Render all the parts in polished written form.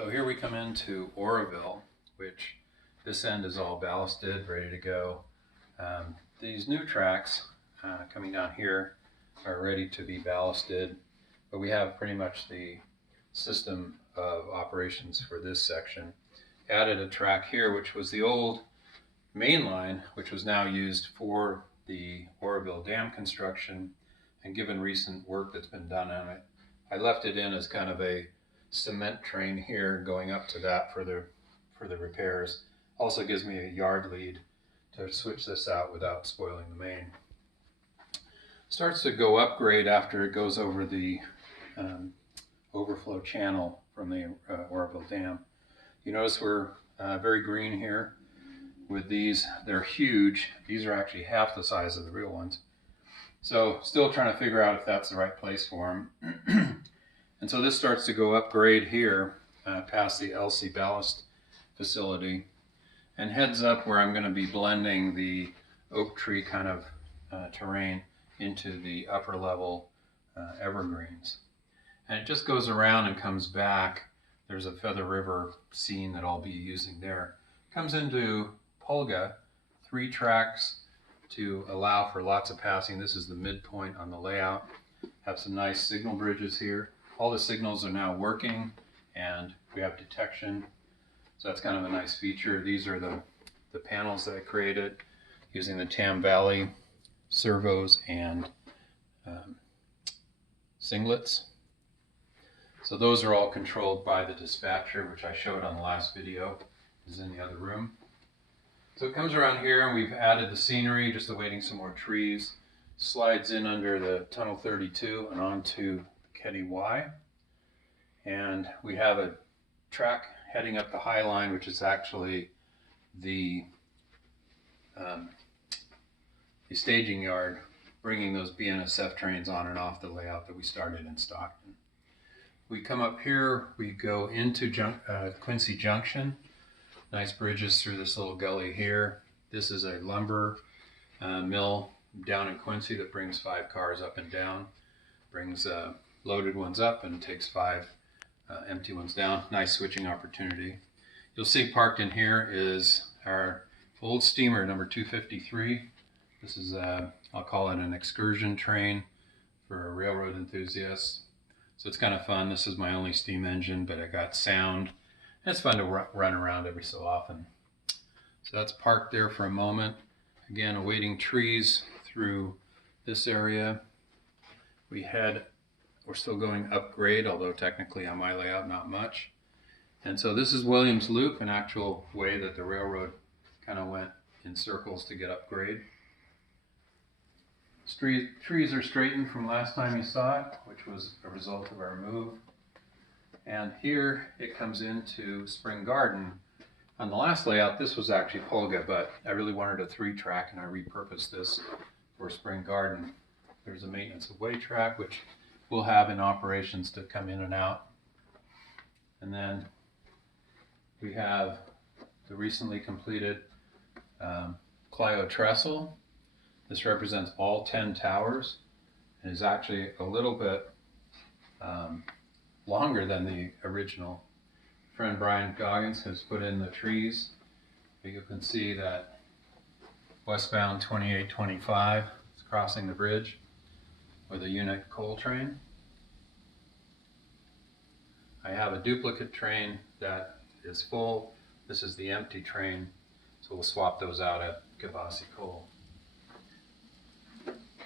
So here we come into Oroville, which this end is all ballasted, ready to go. These new tracks coming down here are ready to be ballasted, but we have pretty much the system of operations for this section. Added a track here, which was the old main line, which was now used for the Oroville Dam construction, and given recent work that's been done on it, I left it in as kind of a cement train here going up to that for the repairs. Also gives me a yard lead to switch this out without spoiling the main. Starts to go upgrade after it goes over the overflow channel from the Oroville Dam. You notice we're very green here with these. They're huge. These are actually half the size of the real ones. So still trying to figure out if that's the right place for them. And so this starts to go upgrade here past the Elsie Ballast facility and heads up where I'm going to be blending the oak tree kind of terrain into the upper level evergreens. And it just goes around and comes back. There's a Feather River scene that I'll be using there. Comes into Pulga, 3 tracks to allow for lots of passing. This is the midpoint on the layout. Have some nice signal bridges here. All the signals are now working and we have detection. So that's kind of a nice feature. These are the panels that I created using the Tam Valley servos and singlets. So those are all controlled by the dispatcher, which I showed on the last video, is in the other room. So it comes around here and we've added the scenery, just awaiting some more trees. Slides in under the Tunnel 32 and onto Ketty Y. And we have a track heading up the High Line, which is actually the staging yard, bringing those BNSF trains on and off the layout that we started in Stockton. We come up here, we go into Quincy Junction. Nice bridges through this little gully here. This is a lumber mill down in Quincy that brings 5 cars up and down. Brings loaded ones up and takes 5 empty ones down. Nice switching opportunity. You'll see parked in here is our old steamer number 253. This is, I'll call it an excursion train for railroad enthusiasts. So it's kind of fun. This is my only steam engine, but I got sound. And it's fun to run around every so often. So that's parked there for a moment. Again, awaiting trees through this area. We're still going upgrade, although technically on my layout, not much. And so this is Williams Loop, an actual way that the railroad kind of went in circles to get upgrade. Trees are straightened from last time you saw it, which was a result of our move. And here it comes into Spring Garden. On the last layout, this was actually Pulga, but I really wanted a 3-track and I repurposed this for Spring Garden. There's a maintenance of way track, which we'll have in operations to come in and out. And then we have the recently completed Clio Trestle. This represents all 10 towers and is actually a little bit longer than the original. Friend Brian Goggins has put in the trees. You can see that westbound 2825 is crossing the bridge with a unit coal train. I have a duplicate train that is full. This is the empty train, so we'll swap those out at Kavasi Coal.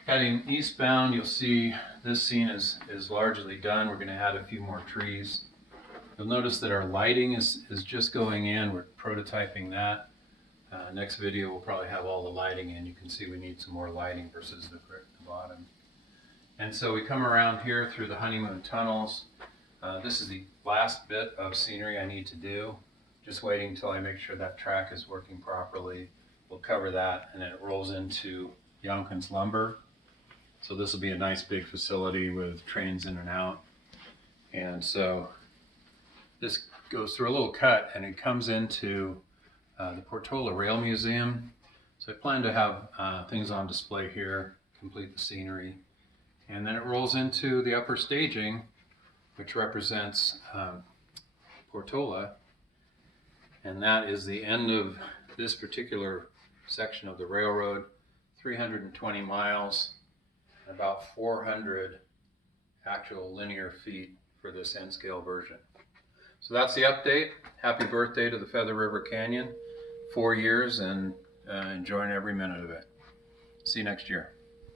Heading eastbound, you'll see this scene is largely done. We're going to add a few more trees. You'll notice that our lighting is just going in. We're prototyping that. Next video we'll probably have all the lighting in. You can see we need some more lighting versus the bottom. And so we come around here through the Honeymoon Tunnels. This is the last bit of scenery I need to do. Just waiting until I make sure that track is working properly. We'll cover that and then it rolls into Youngkin's Lumber. So this will be a nice big facility with trains in and out. And so this goes through a little cut and it comes into the Portola Rail Museum. So I plan to have things on display here, complete the scenery. And then it rolls into the upper staging, which represents Portola. And that is the end of this particular section of the railroad, 320 miles, about 400 actual linear feet for this N-scale version. So that's the update. Happy birthday to the Feather River Canyon. 4 years and enjoying every minute of it. See you next year.